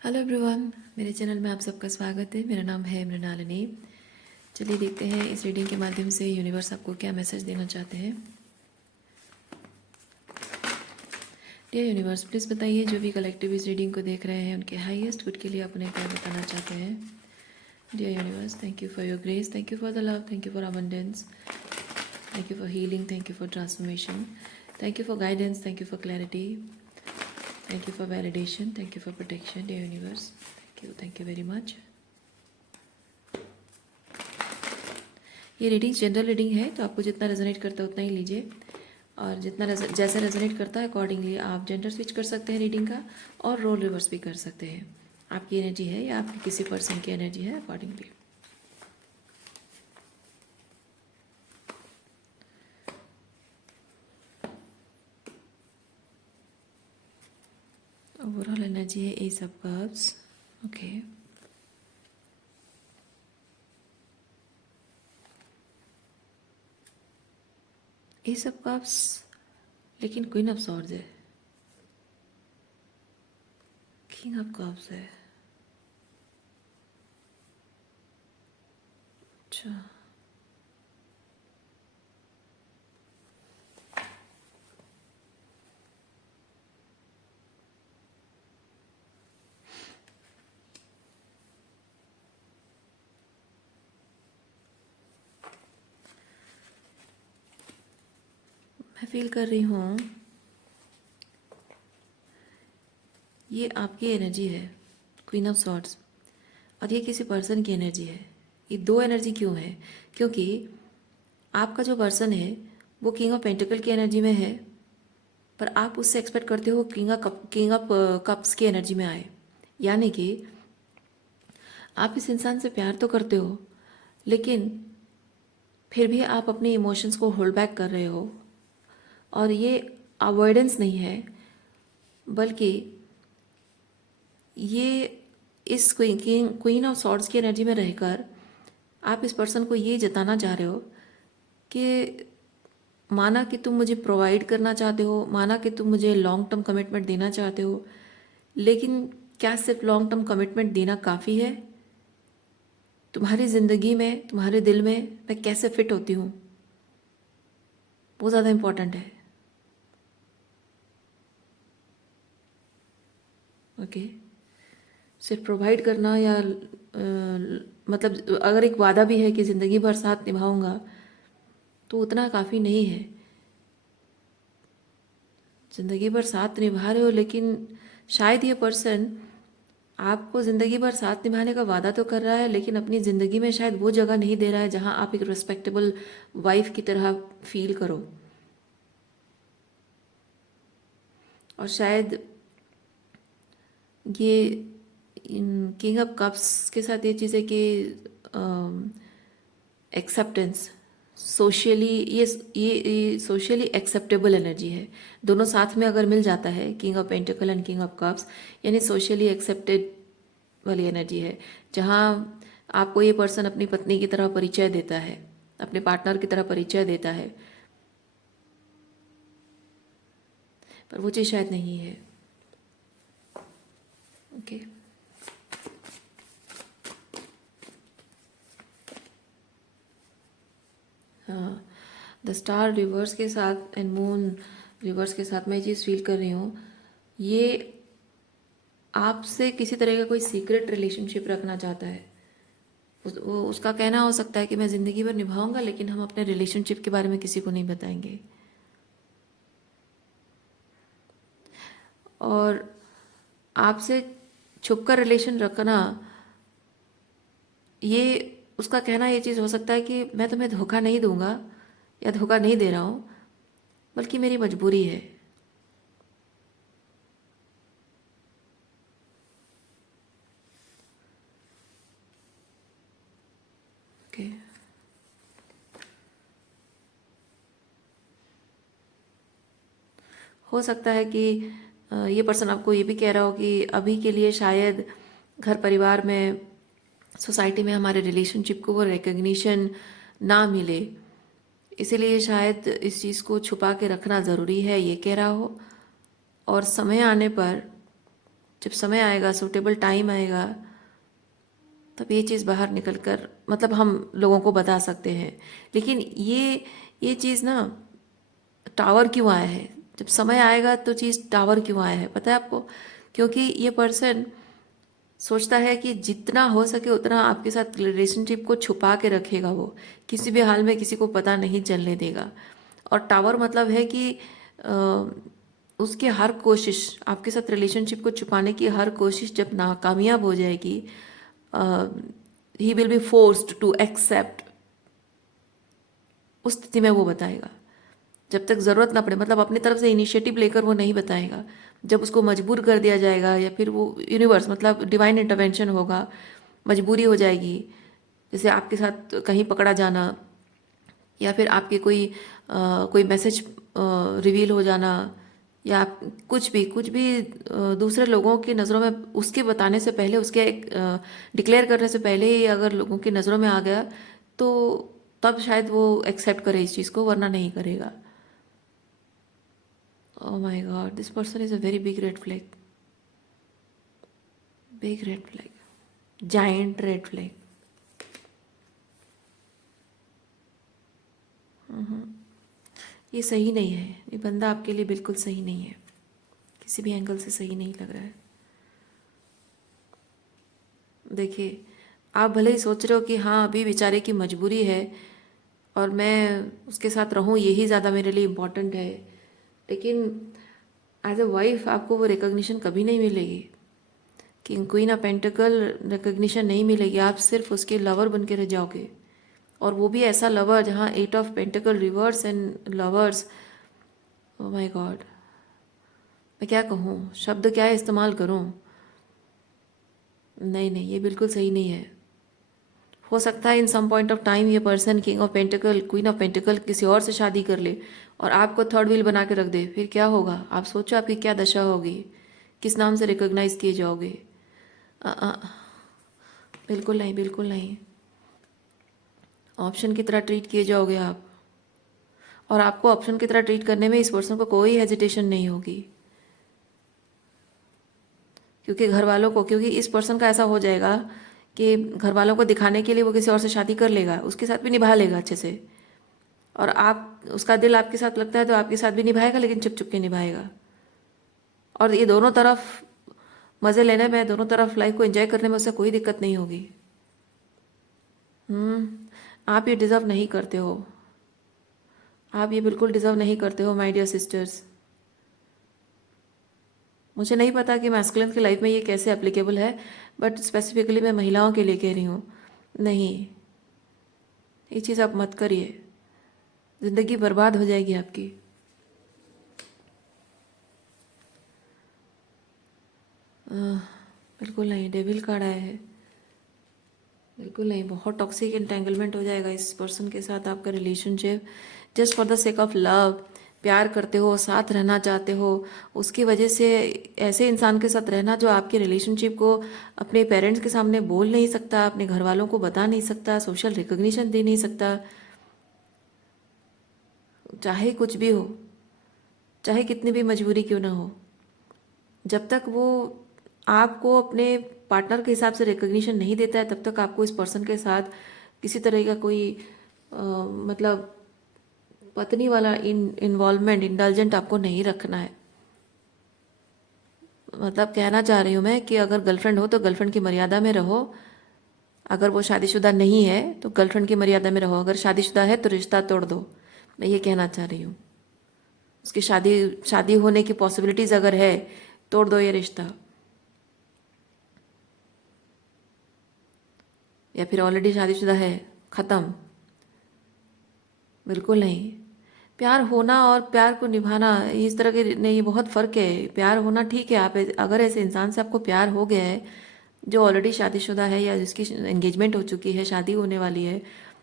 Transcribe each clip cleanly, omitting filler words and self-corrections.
Hello everyone, मेरे channel में आप सबका स्वागत है। मेरा नाम है मृणालिनी। चलिए देखते हैं इस रीडिंग के माध्यम से यूनिवर्स आपको क्या मैसेज देना चाहते हैं। डियर यूनिवर्स, प्लीज़ बताइए जो भी कलेक्टिव इस रीडिंग को देख रहे हैं उनके हाईएस्ट गुड के लिए अपने क्या बताना चाहते हैं। Dear universe, thank you for your grace, thank you for the love, thank you for abundance, thank you for healing, thank you for transformation, thank you for guidance, thank you for clarity, thank you for validation, thank you for protection. Dear universe, thank you very much. ये reading general reading है, तो आपको जितना resonate करता है उतना ही लीजिए, और जितना जैसा रेजोनेट करता है अकॉर्डिंगली आप जेंडर स्विच कर सकते हैं रीडिंग का, और रोल रिवर्स भी कर सकते हैं। आपकी एनर्जी है या आपकी किसी पर्सन की एनर्जी है, अकॉर्डिंगली। ओवरऑल एनर्जी है S of cups. Okay, S of cups, लेकिन क्वीन ऑफ सॉर्ड्स है, किंग ऑफ कप्स है। अच्छा, मैं फील कर रही हूँ ये आपकी एनर्जी है, क्वीन ऑफ सॉर्ड्स, और ये किसी पर्सन की एनर्जी है। ये दो एनर्जी क्यों है? क्योंकि आपका जो पर्सन है वो किंग ऑफ पेंटिकल की एनर्जी में है, पर आप उससे एक्सपेक्ट करते हो किंग ऑफ कप्स की एनर्जी में आए। यानी कि आप इस इंसान से प्यार तो करते हो, लेकिन फिर भी आप अपने इमोशंस को होल्ड बैक कर रहे हो, और ये अवॉइडेंस नहीं है, बल्कि ये इस क्वीन ऑफ सॉर्ड्स की एनर्जी में रहकर आप इस पर्सन को ये जताना चाह रहे हो कि माना कि तुम मुझे प्रोवाइड करना चाहते हो, माना कि तुम मुझे लॉन्ग टर्म कमिटमेंट देना चाहते हो, लेकिन क्या सिर्फ लॉन्ग टर्म कमिटमेंट देना काफ़ी है? तुम्हारी ज़िंदगी में, तुम्हारे दिल में मैं कैसे फिट होती हूँ, वो ज़्यादा इम्पोर्टेंट है। ओके, सिर्फ प्रोवाइड करना या मतलब अगर एक वादा भी है कि ज़िंदगी भर साथ निभाऊंगा, तो उतना काफ़ी नहीं है। ज़िंदगी भर साथ निभा रहे हो, लेकिन शायद ये पर्सन आपको ज़िंदगी भर साथ निभाने का वादा तो कर रहा है, लेकिन अपनी ज़िंदगी में शायद वो जगह नहीं दे रहा है जहाँ आप एक रिस्पेक्टेबल वाइफ की तरह फील करो। और शायद ये किंग ऑफ कप्स के साथ ये चीज़ है कि एक्सेप्टेंस, सोशली ये सोशली एक्सेप्टेबल एनर्जी है। दोनों साथ में अगर मिल जाता है, king of pentacle and king of cups, यानी सोशली एक्सेप्टेड वाली एनर्जी है, जहाँ आपको ये पर्सन अपनी पत्नी की तरह परिचय देता है, अपने पार्टनर की तरह परिचय देता है, पर वो चीज़ शायद नहीं है। ओके, हाँ, द स्टार रिवर्स के साथ एंड मून रिवर्स के साथ मैं ये चीज़ फील कर रही हूँ, ये आपसे किसी तरह का कोई सीक्रेट रिलेशनशिप रखना चाहता है। वो उसका कहना हो सकता है कि मैं ज़िंदगी भर निभाऊंगा, लेकिन हम अपने रिलेशनशिप के बारे में किसी को नहीं बताएंगे। और आपसे छुपकर रिलेशन रखना, ये उसका कहना ये चीज़ हो सकता है कि मैं तुम्हें धोखा नहीं दूंगा या धोखा नहीं दे रहा हूँ, बल्कि मेरी मजबूरी है। ओके, हो सकता है कि ये पर्सन आपको ये भी कह रहा हो कि अभी के लिए शायद घर परिवार में, सोसाइटी में हमारे रिलेशनशिप को वो रिकग्निशन ना मिले, इसीलिए शायद इस चीज़ को छुपा के रखना ज़रूरी है, ये कह रहा हो। और समय आने पर जब समय आएगा, सूटेबल टाइम आएगा, तब ये चीज़ बाहर निकल कर मतलब हम लोगों को बता सकते हैं। लेकिन ये चीज़ ना टावर क्यों आया है, जब समय आएगा तो चीज़ टावर क्यों आया है पता है आपको? क्योंकि ये पर्सन सोचता है कि जितना हो सके उतना आपके साथ रिलेशनशिप को छुपा के रखेगा, वो किसी भी हाल में किसी को पता नहीं चलने देगा। और टावर मतलब है कि अ, उसकी हर कोशिश, आपके साथ रिलेशनशिप को छुपाने की हर कोशिश जब नाकामयाब हो जाएगी, he will be forced to accept, उस स्थिति में वो बताएगा। जब तक ज़रूरत ना पड़े, मतलब अपनी तरफ से इनिशिएटिव लेकर वो नहीं बताएगा। जब उसको मजबूर कर दिया जाएगा या फिर वो यूनिवर्स मतलब डिवाइन इंटरवेंशन होगा, मजबूरी हो जाएगी, जैसे आपके साथ कहीं पकड़ा जाना या फिर आपके कोई मैसेज रिवील हो जाना, या आप कुछ भी दूसरे लोगों की नज़रों में उसके बताने से पहले, उसके डिक्लेयर करने से पहले ही अगर लोगों की नज़रों में आ गया तो तब शायद वो एक्सेप्ट करे इस चीज़ को, वरना नहीं करेगा। Oh my God, this person is a very big red flag. Big red flag. Giant red flag. ये सही नहीं है, ये बंदा आपके लिए बिल्कुल सही नहीं है, किसी भी एंगल से सही नहीं लग रहा है। देखिए, आप भले ही सोच रहे हो कि हाँ अभी बेचारे की मजबूरी है और मैं उसके साथ रहूँ यही ज़्यादा मेरे लिए इम्पोर्टेंट है, लेकिन एज अ वाइफ आपको वो रिकॉग्निशन कभी नहीं मिलेगी। King queen of pentacle recognition नहीं मिलेगी, आप सिर्फ उसके लवर बन के रह जाओगे। और वो भी ऐसा लवर जहाँ 8 of pentacle reverse and lovers. Oh my God, मैं क्या कहूँ, शब्द क्या इस्तेमाल करूँ? नहीं नहीं, ये बिल्कुल सही नहीं है। हो सकता है इन सम पॉइंट ऑफ टाइम ये person king of pentacle queen of pentacle किसी और से शादी कर ले और आपको थर्ड व्हील बना के रख दे, फिर क्या होगा? आप सोचो आपकी क्या दशा होगी, किस नाम से रिकॉग्नाइज किए जाओगे? अ, अ, बिल्कुल नहीं, बिल्कुल नहीं। ऑप्शन की तरह ट्रीट किए जाओगे आप, और आपको ऑप्शन की तरह ट्रीट करने में इस पर्सन को कोई हेजिटेशन नहीं होगी। क्योंकि घर वालों को, क्योंकि इस पर्सन का ऐसा हो जाएगा कि घर वालों को दिखाने के लिए वो किसी और से शादी कर लेगा, उसके साथ भी निभा लेगा अच्छे से, और आप उसका दिल आपके साथ लगता है तो आपके साथ भी निभाएगा, लेकिन चुप चुप के निभाएगा। और ये दोनों तरफ मज़े लेने में, दोनों तरफ लाइफ को एंजॉय करने में उससे कोई दिक्कत नहीं होगी। आप ये डिज़र्व नहीं करते हो, आप ये बिल्कुल डिज़र्व नहीं करते हो माय डियर सिस्टर्स। मुझे नहीं पता कि मैस्कुलिन की लाइफ में ये कैसे एप्लीकेबल है, बट स्पेसिफिकली मैं महिलाओं के लिए कह रही हूँ। नहीं, ये चीज़ आप मत करिए, ज़िंदगी बर्बाद हो जाएगी आपकी। बिल्कुल नहीं, डेविल कार्ड आया है। बिल्कुल नहीं, बहुत टॉक्सिक इंटेंगलमेंट हो जाएगा इस पर्सन के साथ आपका relationship, just for the sake of love. प्यार करते हो, साथ रहना चाहते हो, उसकी वजह से ऐसे इंसान के साथ रहना जो आपके रिलेशनशिप को अपने पेरेंट्स के सामने बोल नहीं सकता, अपने घर वालों को बता नहीं सकता, सोशल रिकॉग्निशन दे नहीं सकता, चाहे कुछ भी हो, चाहे कितनी भी मजबूरी क्यों ना हो, जब तक वो आपको अपने पार्टनर के हिसाब से रिकॉग्निशन नहीं देता है तब तक आपको इस पर्सन के साथ किसी तरह का कोई मतलब पत्नी वाला इन्वॉल्वमेंट, इंडल्जेंट आपको नहीं रखना है। मतलब कहना चाह रही हूँ मैं कि अगर गर्लफ्रेंड हो तो गर्लफ्रेंड की मर्यादा में रहो, अगर वो शादीशुदा नहीं है तो गर्लफ्रेंड की मर्यादा में रहो, अगर शादीशुदा है तो रिश्ता तोड़ दो। मैं ये कहना चाह रही हूँ, उसकी शादी शादी होने की पॉसिबिलिटीज़ अगर है, तोड़ दो ये रिश्ता। या फिर ऑलरेडी शादीशुदा है, ख़त्म। बिल्कुल नहीं। प्यार होना और प्यार को निभाना इस तरह के नहीं, ये बहुत फ़र्क है। प्यार होना ठीक है, आप अगर ऐसे इंसान से आपको प्यार हो गया है जो ऑलरेडी शादीशुदा है या जिसकी एंगेजमेंट हो चुकी है, शादी होने वाली है,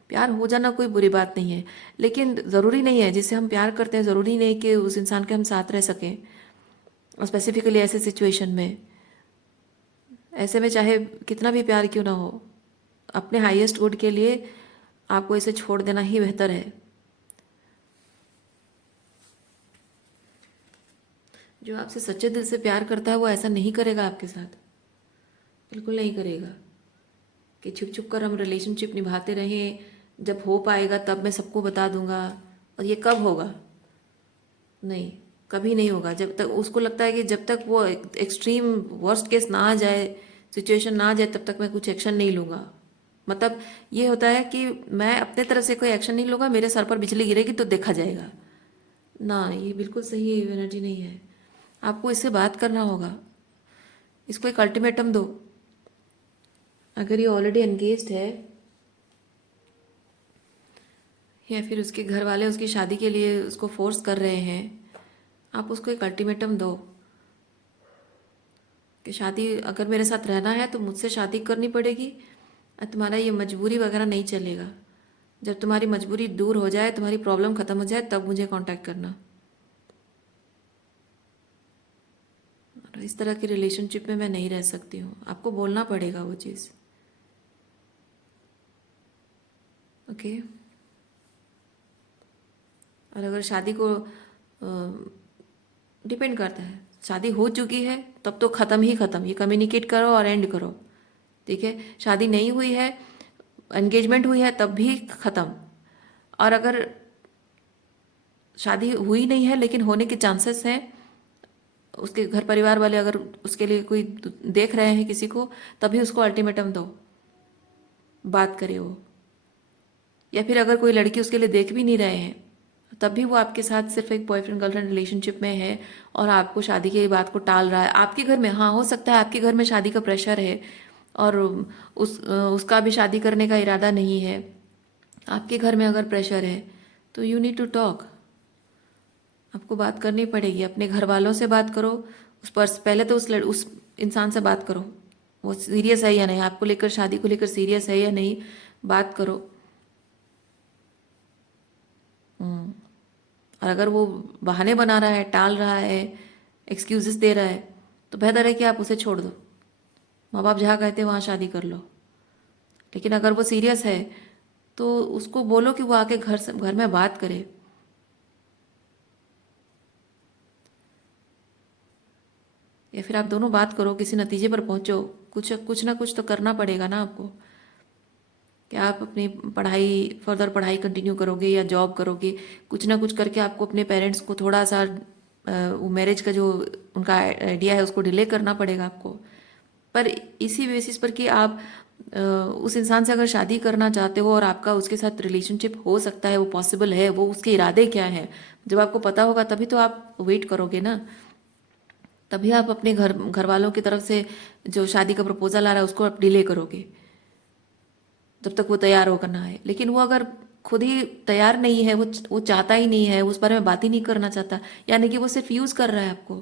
प्यार हो जाना कोई बुरी बात नहीं है। लेकिन ज़रूरी नहीं है जिससे हम प्यार करते हैं, ज़रूरी नहीं कि उस इंसान के हम साथ रह सकें, और स्पेसिफिकली ऐसे सिचुएशन में। ऐसे में चाहे कितना भी प्यार क्यों ना हो, अपने हाईएस्ट गुड के लिए आपको इसे छोड़ देना ही बेहतर है। जो आपसे सच्चे दिल से प्यार करता है वो ऐसा नहीं करेगा आपके साथ, बिल्कुल नहीं करेगा कि छुप छुप कर हम रिलेशनशिप निभाते रहें, जब हो पाएगा तब मैं सबको बता दूंगा। और ये कब होगा? नहीं, कभी नहीं होगा। जब तक उसको लगता है कि जब तक वो एक्सट्रीम वर्स्ट केस ना आ जाए, सिचुएशन ना आ जाए, तब तक मैं कुछ एक्शन नहीं लूँगा। मतलब ये होता है कि मैं अपने तरफ से कोई एक्शन नहीं लूँगा, मेरे सर पर बिजली गिरेगी तो देखा जाएगा। ना, ये बिल्कुल सही एनर्जी नहीं है। आपको इससे बात करना होगा, इसको एक अल्टीमेटम दो। अगर ये ऑलरेडी एंगेज्ड है या फिर उसके घर वाले उसकी शादी के लिए उसको फोर्स कर रहे हैं, आप उसको एक अल्टीमेटम दो कि शादी अगर मेरे साथ रहना है तो मुझसे शादी करनी पड़ेगी, और तुम्हारा ये मजबूरी वगैरह नहीं चलेगा। जब तुम्हारी मजबूरी दूर हो जाए, तुम्हारी प्रॉब्लम ख़त्म हो जाए, तब मुझे कांटेक्ट करना। और इस तरह की रिलेशनशिप में मैं नहीं रह सकती हूँ, आपको बोलना पड़ेगा वो चीज़। ओके। और अगर शादी को डिपेंड करता है, शादी हो चुकी है तब तो ख़त्म ही ख़त्म, ये कम्युनिकेट करो और एंड करो। ठीक है, शादी नहीं हुई है, एंगेजमेंट हुई है, तब भी ख़त्म। और अगर शादी हुई नहीं है लेकिन होने के चांसेस हैं, उसके घर परिवार वाले अगर उसके लिए कोई देख रहे हैं किसी को, तभी उसको अल्टीमेटम दो, बात करे वो। या फिर अगर कोई लड़की उसके लिए देख भी नहीं रहे हैं, तब भी वो आपके साथ सिर्फ एक बॉयफ्रेंड गर्लफ्रेंड रिलेशनशिप में है और आपको शादी की बात को टाल रहा है आपके घर में। हाँ, हो सकता है आपके घर में शादी का प्रेशर है और उसका भी शादी करने का इरादा नहीं है। आपके घर में अगर प्रेशर है तो यू नीड टू टॉक, आपको बात करनी पड़ेगी। अपने घर वालों से बात करो, उस पर पहले तो उस इंसान से बात करो, वो सीरियस है या नहीं, आपको लेकर शादी को लेकर सीरियस है या नहीं, बात करो। और अगर वो बहाने बना रहा है, टाल रहा है, एक्सक्यूजेस दे रहा है, तो बेहतर है कि आप उसे छोड़ दो। माँ बाप जहाँ कहते हैं वहाँ शादी कर लो। लेकिन अगर वो सीरियस है तो उसको बोलो कि वो आके घर में बात करे। या फिर आप दोनों बात करो, किसी नतीजे पर पहुंचो। कुछ कुछ ना कुछ तो करना पड़ेगा ना आपको, कि आप अपनी पढ़ाई, फर्दर पढ़ाई कंटिन्यू करोगे या जॉब करोगे। कुछ ना कुछ करके आपको अपने पेरेंट्स को थोड़ा सा वो मैरिज का जो उनका आइडिया है उसको डिले करना पड़ेगा आपको। पर इसी बेसिस पर कि आप उस इंसान से अगर शादी करना चाहते हो और आपका उसके साथ रिलेशनशिप हो सकता है, वो पॉसिबल है, वो उसके इरादे क्या हैं, जब आपको पता होगा तभी तो आप वेट करोगे ना। तभी आप अपने घर वालों की तरफ से जो शादी का प्रपोजल आ रहा है उसको आप डिले करोगे जब तक वो तैयार होकर ना आए। लेकिन वो अगर खुद ही तैयार नहीं है, वो चाहता ही नहीं है, उस बारे में बात ही नहीं करना चाहता, यानी कि वो सिर्फ यूज़ कर रहा है आपको,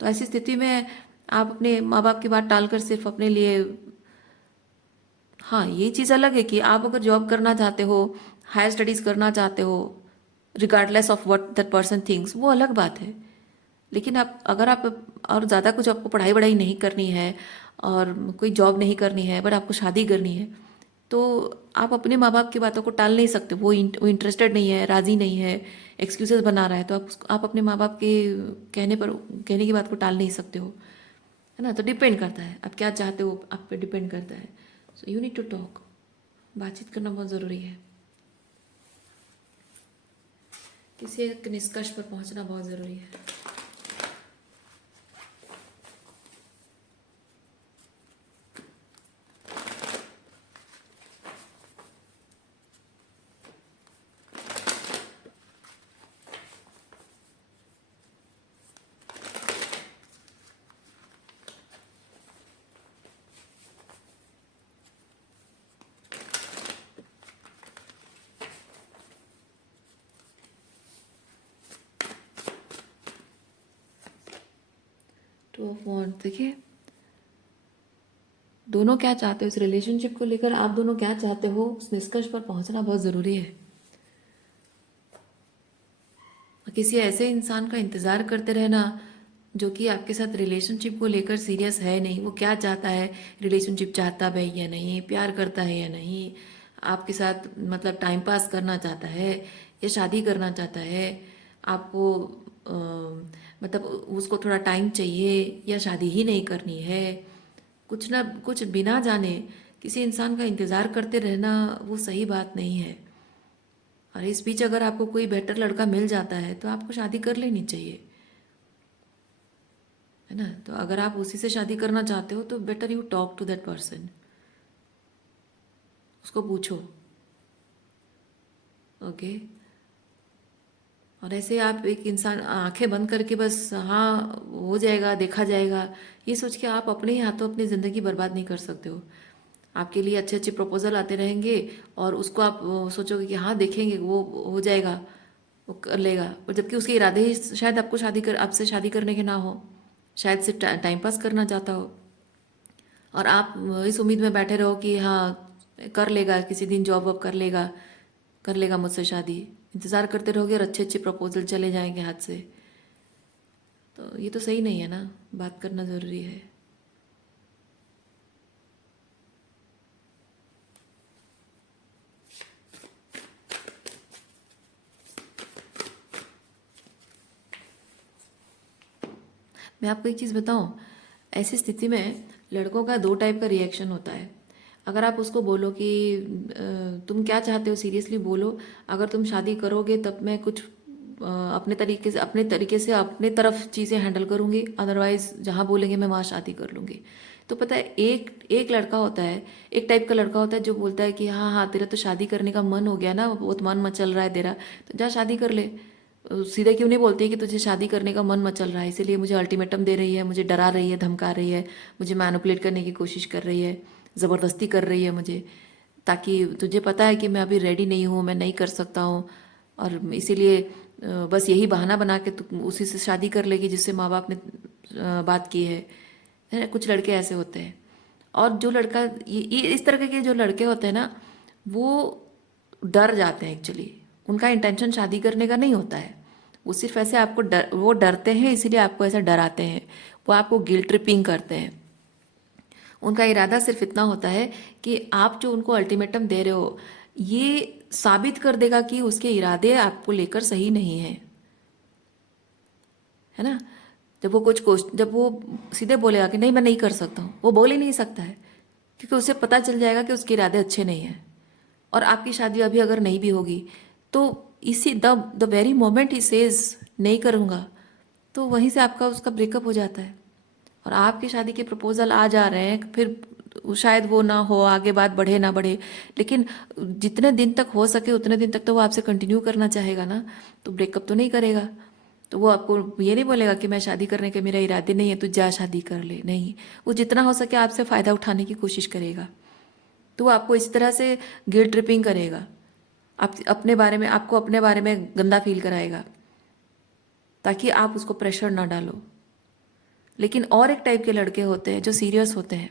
तो ऐसी स्थिति में आप अपने माँ बाप की बात टालकर सिर्फ अपने लिए। हाँ, ये चीज़ अलग है कि आप अगर जॉब करना चाहते हो, हायर स्टडीज़ करना चाहते हो, regardless of what that person things, वो अलग बात है। लेकिन आप अगर आप और ज़्यादा कुछ आपको पढ़ाई वढ़ाई नहीं करनी है और कोई जॉब नहीं करनी है, बट आपको शादी करनी है, तो आप अपने माँ बाप की बातों को टाल नहीं सकते। वो इंटरेस्टेड नहीं है, राज़ी नहीं है, एक्सक्यूजेस बना रहा है, तो आप अपने माँ बाप के कहने की बात को टाल नहीं सकते हो, है ना। तो डिपेंड करता है आप क्या चाहते हो, आप पे डिपेंड करता है। So you need to talk, बातचीत करना बहुत ज़रूरी है, किसी एक निष्कर्ष पर पहुंचना बहुत ज़रूरी है। टू ऑफ वॉन्ड्स, देखिए दोनों क्या चाहते हो इस रिलेशनशिप को लेकर, आप दोनों क्या चाहते हो, उस निष्कर्ष पर पहुंचना बहुत ज़रूरी है। किसी ऐसे इंसान का इंतज़ार करते रहना जो कि आपके साथ रिलेशनशिप को लेकर सीरियस है नहीं, वो क्या चाहता है, रिलेशनशिप चाहता है या नहीं, प्यार करता है या नहीं, आपके साथ मतलब टाइम पास करना चाहता है या शादी करना चाहता है, आपको मतलब उसको थोड़ा टाइम चाहिए या शादी ही नहीं करनी है, कुछ ना कुछ बिना जाने किसी इंसान का इंतज़ार करते रहना वो सही बात नहीं है। और इस बीच अगर आपको कोई बेटर लड़का मिल जाता है तो आपको शादी कर लेनी चाहिए, है ना। तो अगर आप उसी से शादी करना चाहते हो तो better you talk to that person, उसको पूछो। ओके। और ऐसे आप एक इंसान आंखें बंद करके बस हाँ हो जाएगा देखा जाएगा, ये सोच के आप अपने ही हाथों अपनी ज़िंदगी बर्बाद नहीं कर सकते हो। आपके लिए अच्छे अच्छे प्रपोजल आते रहेंगे और उसको आप सोचोगे कि हाँ देखेंगे वो हो जाएगा, वो कर लेगा, और जबकि उसके इरादे ही शायद आपसे शादी करने के ना हो, शायद से टाइम पास करना चाहता हो। और आप इस उम्मीद में बैठे रहो कि हाँ कर लेगा, किसी दिन जॉब वॉब कर लेगा मुझसे शादी, इंतज़ार करते रहोगे और अच्छे अच्छे प्रपोजल चले जाएंगे हाथ से। तो ये तो सही नहीं है ना, बात करना ज़रूरी है। मैं आपको एक चीज़ बताऊं, ऐसी स्थिति में लड़कों का दो टाइप का रिएक्शन होता है। अगर आप उसको बोलो कि तुम क्या चाहते हो सीरियसली बोलो, अगर तुम शादी करोगे तब मैं कुछ अपने तरीके से अपने तरफ चीज़ें हैंडल करूँगी, अदरवाइज जहाँ बोलेंगे मैं वहाँ शादी कर लूँगी। तो पता है एक एक लड़का होता है, एक टाइप का लड़का होता है जो बोलता है कि हाँ हाँ तेरा तो शादी करने का मन हो गया ना, बहुत मन मचल रहा है तेरा, तो जा शादी कर ले। सीधे क्यों नहीं बोलती है कि तुझे शादी करने का मन मचल रहा है, इसीलिए मुझे अल्टीमेटम दे रही है, मुझे डरा रही है, धमका रही है, मुझे मैनिपुलेट करने की कोशिश कर रही है, ज़बरदस्ती कर रही है मुझे, ताकि तुझे पता है कि मैं अभी रेडी नहीं हूँ, मैं नहीं कर सकता हूँ, और इसीलिए बस यही बहाना बना के तू उसी से शादी कर लेगी जिससे माँ बाप ने बात की है ना। कुछ लड़के ऐसे होते हैं। और जो लड़का ये इस तरह के जो लड़के होते हैं ना, वो डर जाते हैं एक्चुअली, उनका इंटेंशन शादी करने का नहीं होता है, वो सिर्फ ऐसे आपको वो डरते हैं, इसीलिए आपको ऐसा डराते हैं, वो आपको गिल्ट ट्रिपिंग करते हैं। उनका इरादा सिर्फ इतना होता है कि आप जो उनको अल्टीमेटम दे रहे हो ये साबित कर देगा कि उसके इरादे आपको लेकर सही नहीं है, है ना। जब वो सीधे बोलेगा कि नहीं मैं नहीं कर सकता हूँ, वो बोल ही नहीं सकता है, क्योंकि उसे पता चल जाएगा कि उसके इरादे अच्छे नहीं हैं। और आपकी शादी अभी अगर नहीं भी होगी तो इसी the very moment he says नहीं करूँगा, तो वहीं से आपका उसका ब्रेकअप हो जाता है। और आपकी शादी के प्रपोजल आ जा रहे हैं, फिर शायद वो ना हो, आगे बात बढ़े ना बढ़े, लेकिन जितने दिन तक हो सके उतने दिन तक तो वो आपसे कंटिन्यू करना चाहेगा ना, तो ब्रेकअप तो नहीं करेगा। तो वो आपको ये नहीं बोलेगा कि मैं शादी करने के मेरा इरादे नहीं है, तू जा शादी कर ले, नहीं। वो जितना हो सके आपसे फ़ायदा उठाने की कोशिश करेगा। तो वो आपको इस तरह से गिल्ट ट्रिपिंग करेगा, आपको अपने बारे में गंदा फील कराएगा, ताकि आप उसको प्रेशर ना डालो। लेकिन और एक टाइप के लड़के होते हैं जो सीरियस होते हैं,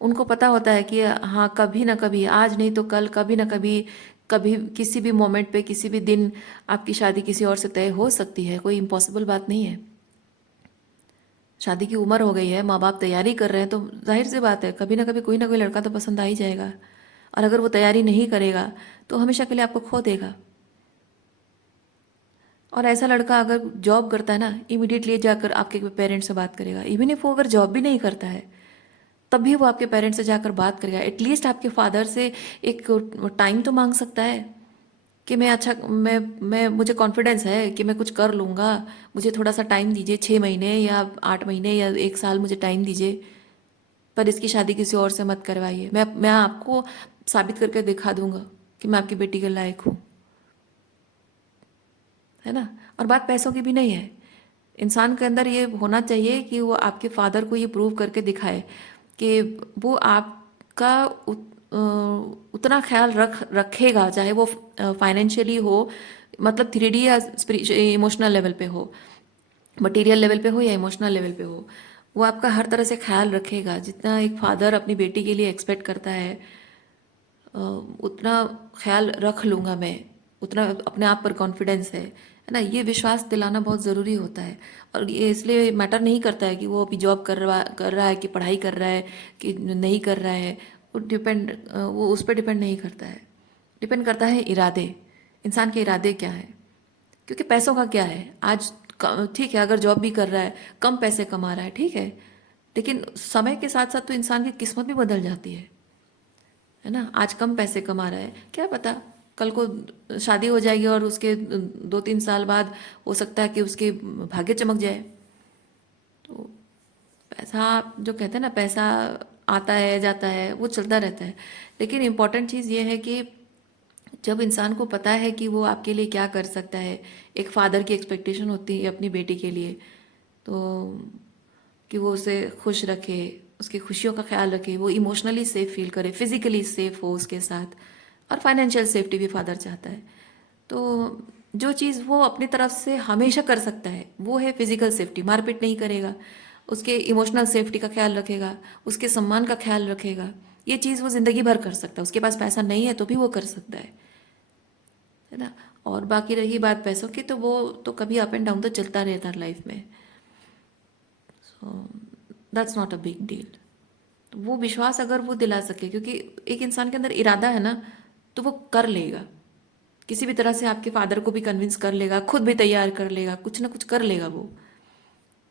उनको पता होता है कि हाँ कभी ना कभी, आज नहीं तो कल, कभी ना कभी, कभी किसी भी मोमेंट पे किसी भी दिन आपकी शादी किसी और से तय हो सकती है, कोई इम्पॉसिबल बात नहीं है। शादी की उम्र हो गई है, माँ बाप तैयारी कर रहे हैं, तो जाहिर सी बात है कभी ना कभी कोई ना कोई लड़का तो पसंद आ ही जाएगा। और अगर वो तैयारी नहीं करेगा तो हमेशा के लिए आपको खो देगा। और ऐसा लड़का अगर जॉब करता है ना, इमीडिएटली जाकर आपके पेरेंट्स से बात करेगा। इवन इफ वो अगर जॉब भी नहीं करता है तब भी वो आपके पेरेंट्स से जाकर बात करेगा, एटलीस्ट आपके फादर से एक टाइम तो मांग सकता है कि मैं मुझे कॉन्फिडेंस है कि मैं कुछ कर लूँगा, मुझे थोड़ा सा टाइम दीजिए, 6 महीने या 8 महीने या 1 साल मुझे टाइम दीजिए, पर इसकी शादी किसी और से मत करवाइए, मैं आपको साबित करके दिखा दूंगा कि मैं आपकी बेटी के लायक हूँ, है ना। और बात पैसों की भी नहीं है, इंसान के अंदर ये होना चाहिए कि वो आपके फादर को ये प्रूव करके दिखाए कि वो आपका उतना ख्याल रखेगा, चाहे वो फाइनेंशियली हो, मतलब 3D या इमोशनल लेवल पे हो, मटेरियल लेवल पे हो या इमोशनल लेवल पे हो, वो आपका हर तरह से ख्याल रखेगा, जितना एक फादर अपनी बेटी के लिए एक्सपेक्ट करता है उतना ख्याल रख लूँगा मैं, उतना अपने आप पर कॉन्फिडेंस है ना। ये विश्वास दिलाना बहुत ज़रूरी होता है। और ये इसलिए मैटर नहीं करता है कि वो अभी जॉब कर रहा है कि पढ़ाई कर रहा है कि नहीं कर रहा है, वो उस पर डिपेंड नहीं करता है। डिपेंड करता है इरादे, इंसान के इरादे क्या है। क्योंकि पैसों का क्या है, आज ठीक है, अगर जॉब भी कर रहा है, कम पैसे कमा रहा है, ठीक है, लेकिन समय के साथ साथ तो इंसान की किस्मत भी बदल जाती है ना। आज कम पैसे कमा रहा है, क्या पता कल को शादी हो जाएगी और उसके 2-3 साल बाद हो सकता है कि उसके भाग्य चमक जाए। तो पैसा, जो कहते हैं ना, पैसा आता है जाता है, वो चलता रहता है। लेकिन इम्पॉर्टेंट चीज़ ये है कि जब इंसान को पता है कि वो आपके लिए क्या कर सकता है, एक फादर की एक्सपेक्टेशन होती है अपनी बेटी के लिए, तो कि वो उसे खुश रखे, उसकी खुशियों का ख्याल रखे, वो इमोशनली सेफ फील करे, फिजिकली सेफ हो उसके साथ, और फाइनेंशियल सेफ्टी भी फादर चाहता है। तो जो चीज़ वो अपनी तरफ से हमेशा कर सकता है वो है फिजिकल सेफ्टी, मारपीट नहीं करेगा, उसके इमोशनल सेफ्टी का ख्याल रखेगा, उसके सम्मान का ख्याल रखेगा। ये चीज़ वो ज़िंदगी भर कर सकता है, उसके पास पैसा नहीं है तो भी वो कर सकता है ना। और बाकी रही बात पैसों की, तो वो तो कभी अप एंड डाउन तो चलता रहता है लाइफ में। So that's not a big deal. तो वो विश्वास अगर वो दिला सके, क्योंकि एक इंसान के अंदर इरादा है ना, तो वो कर लेगा, किसी भी तरह से आपके फादर को भी कन्विंस कर लेगा, खुद भी तैयार कर लेगा, कुछ ना कुछ कर लेगा वो।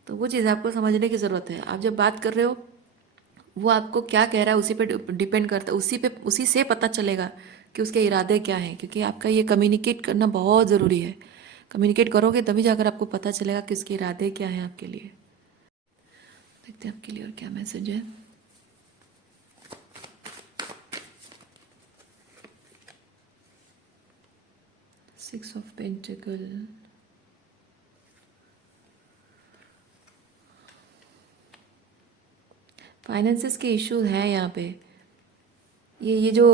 तो वो चीज़ आपको समझने की ज़रूरत है। आप जब बात कर रहे हो, वो आपको क्या कह रहा है उसी पे डिपेंड करता है, उसी से पता चलेगा कि उसके इरादे क्या हैं, क्योंकि आपका ये कम्युनिकेट करना बहुत ज़रूरी है। कम्युनिकेट करोगे तभी जाकर आपको पता चलेगा कि उसके इरादे क्या हैं आपके लिए। देखते हैं आपके लिए और क्या मैसेज है। सिक्स ऑफ पेंटिकल, फाइनेंसिस के इश्यूज हैं यहाँ पे। ये जो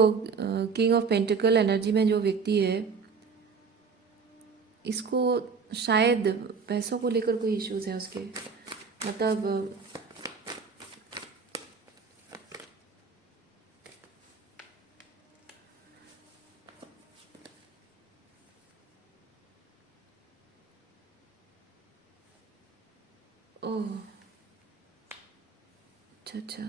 किंग ऑफ पेंटिकल एनर्जी में जो व्यक्ति है, इसको शायद पैसों को लेकर कोई इश्यूज है उसके, मतलब ओह, अच्छा अच्छा।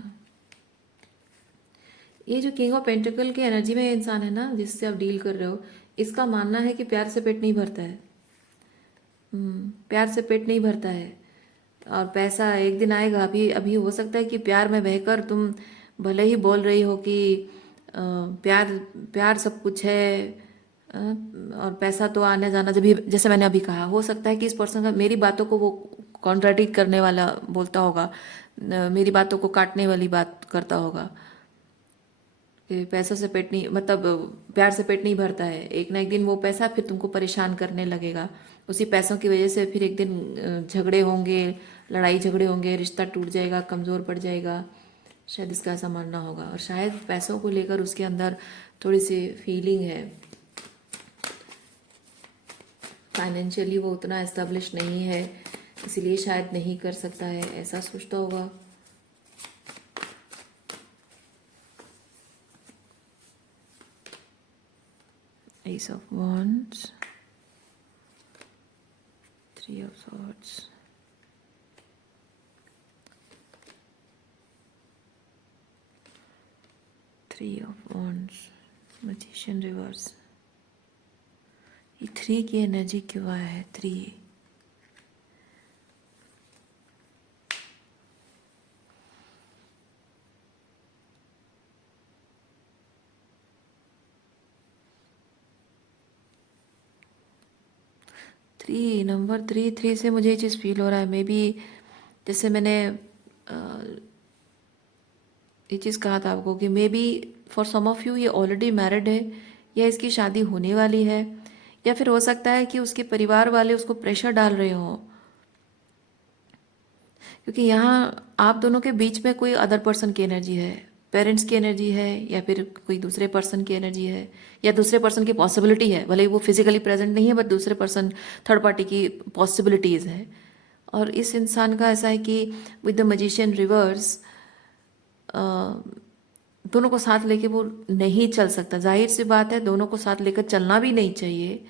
ये जो किंग ऑफ पेंटिकल की एनर्जी में इंसान है ना, जिससे आप डील कर रहे हो, इसका मानना है कि प्यार से पेट नहीं भरता है। प्यार से पेट नहीं भरता है, और पैसा एक दिन आएगा। अभी अभी हो सकता है कि प्यार में बहकर तुम भले ही बोल रही हो कि प्यार प्यार सब कुछ है, और पैसा तो आने जाना, जब भी, जैसे मैंने अभी कहा, हो सकता है कि इस पर्सन का मेरी बातों को वो कॉन्ट्राडिक्ट करने वाला बोलता होगा, मेरी बातों को काटने वाली बात करता होगा कि पैसों से पेट नहीं, मतलब प्यार से पेट नहीं भरता है। एक ना एक दिन वो पैसा फिर तुमको परेशान करने लगेगा, उसी पैसों की वजह से फिर एक दिन झगड़े होंगे, लड़ाई झगड़े होंगे, रिश्ता टूट जाएगा, कमज़ोर पड़ जाएगा। शायद इसका ऐसा मानना होगा, और शायद पैसों को लेकर उसके अंदर थोड़ी सी फीलिंग है। फाइनेंशियली वो उतना एस्टेब्लिश नहीं है, इसलिए शायद नहीं कर सकता है, ऐसा सोचता होगा। Ace of Wands, Three of Swords, Three of Wands, Magician reverse. ये 3 की एनर्जी क्यों आया है? 3 नंबर 3 से मुझे ये चीज़ फील हो रहा है, मे बी जैसे मैंने ये चीज़ कहा था आपको कि maybe for some of you ये ऑलरेडी मैरिड है, या इसकी शादी होने वाली है, या फिर हो सकता है कि उसके परिवार वाले उसको प्रेशर डाल रहे हों, क्योंकि यहाँ आप दोनों के बीच में कोई अदर पर्सन की एनर्जी है, पेरेंट्स की एनर्जी है, या फिर कोई दूसरे पर्सन की एनर्जी है, या दूसरे पर्सन की पॉसिबिलिटी है, भले ही वो फिजिकली प्रेजेंट नहीं है, बट दूसरे पर्सन, थर्ड पार्टी की पॉसिबिलिटीज़ है। और इस इंसान का ऐसा है कि विद द मजिशियन रिवर्स, दोनों को साथ लेके वो नहीं चल सकता। जाहिर सी बात है, दोनों को साथ लेकर चलना भी नहीं चाहिए,